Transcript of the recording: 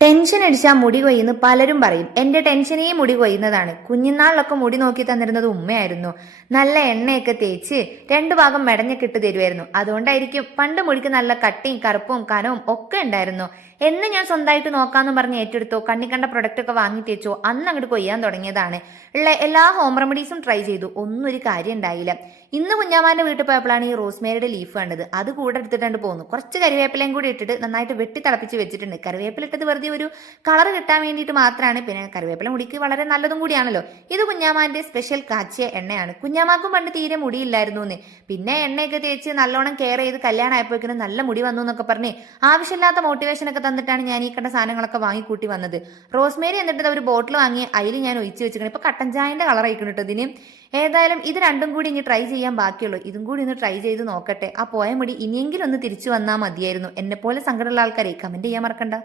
Tension അടിച്ചാൽ മുടി കൊയ്യുന്നു പലരും പറയും. എന്റെ ടെൻഷനേ മുടി കൊയ്യുന്നതാണ്. കുഞ്ഞുനാളിലൊക്കെ മുടി നോക്കി തന്നിരുന്നത് ഉമ്മയായിരുന്നു. നല്ല എണ്ണയൊക്കെ തേച്ച് രണ്ടു ഭാഗം മെടഞ്ഞൊക്കെ ഇട്ട് തരുമായിരുന്നു. അതുകൊണ്ടായിരിക്കും പണ്ട് മുടിക്ക് നല്ല കട്ടിയും കറുപ്പും കനവും ഒക്കെ ഉണ്ടായിരുന്നു. എന്ന് ഞാൻ സ്വന്തമായിട്ട് നോക്കാന്ന് പറഞ്ഞ് ഏറ്റെടുത്തോ, കണ്ണി കണ്ട പ്രൊഡക്റ്റ് ഒക്കെ വാങ്ങി തേച്ചോ, അന്ന് അങ്ങോട്ട് കൊയ്യാൻ തുടങ്ങിയതാണ്. ഉള്ള എല്ലാ ഹോം റെമഡീസും ട്രൈ ചെയ്തു, ഒന്നും ഒരു കാര്യം ഉണ്ടായില്ല. ഇന്ന് കുഞ്ഞാമാന്റെ വീട്ടിൽ പോയപ്പോഴാണ് ഈ റോസ്മേരിയുടെ ലീഫ് കണ്ടത്. അത് കൂടെ എടുത്തിട്ടുണ്ട് പോകുന്നു. കുറച്ച് കരിവേപ്പിലയും കൂടി ഇട്ടിട്ട് നന്നായിട്ട് വെട്ടി തിളപ്പിച്ച് വെച്ചിട്ടുണ്ട്. കറിവേപ്പില ഇട്ടത് വെറുതെ ഒരു കളർ കിട്ടാൻ വേണ്ടിയിട്ട് മാത്രമാണ്. പിന്നെ കറിവേപ്പില മുടിക്ക് വളരെ നല്ലതും കൂടിയാണല്ലോ. ഇത് കുഞ്ഞാമാന്റെ സ്പെഷ്യൽ കാച്ചിയ എണ്ണയാണ്. കുഞ്ഞാമാക്കും പണ്ട് തീരെ മുടിയില്ലായിരുന്നു എന്ന്. പിന്നെ എണ്ണയൊക്കെ തേച്ച് നല്ലോണം കെയർ ചെയ്ത് കല്യാണം ആയപ്പോഴേക്കും നല്ല മുടി വന്നു എന്നൊക്കെ പറഞ്ഞ് ആവശ്യമില്ലാത്ത മോട്ടിവേഷൻ ഒക്കെ തന്നിട്ടാണ് ഞാൻ ഈ കണ്ട സാധനങ്ങളൊക്കെ വാങ്ങിക്കൂട്ടി വന്നത്. റോസ്മേരി എന്നിട്ട് ഒരു ബോട്ടിൽ വാങ്ങി അതിൽ ഞാൻ ഒഴിച്ച് വെച്ചിരിക്കണം. ഇപ്പൊ കട്ടൻ ചായന്റെ കളർ ആയിക്കണം കേട്ടോ ഇതിന്. ഏതായാലും ഇത് രണ്ടും കൂടി ഇനി ട്രൈ ചെയ്യാൻ ബാക്കിയുള്ളൂ. ഇതും കൂടി ഒന്ന് ട്രൈ ചെയ്ത് നോക്കട്ടെ. ആ പോയ മുടി ഇനിയെങ്കിലും ഒന്ന് തിരിച്ചു വന്നാൽ മതിയായിരുന്നു. എന്നെ പോലെ സങ്കടമുള്ള ആൾക്കാരെ കമന്റ് ചെയ്യാൻ മറക്കണ്ട.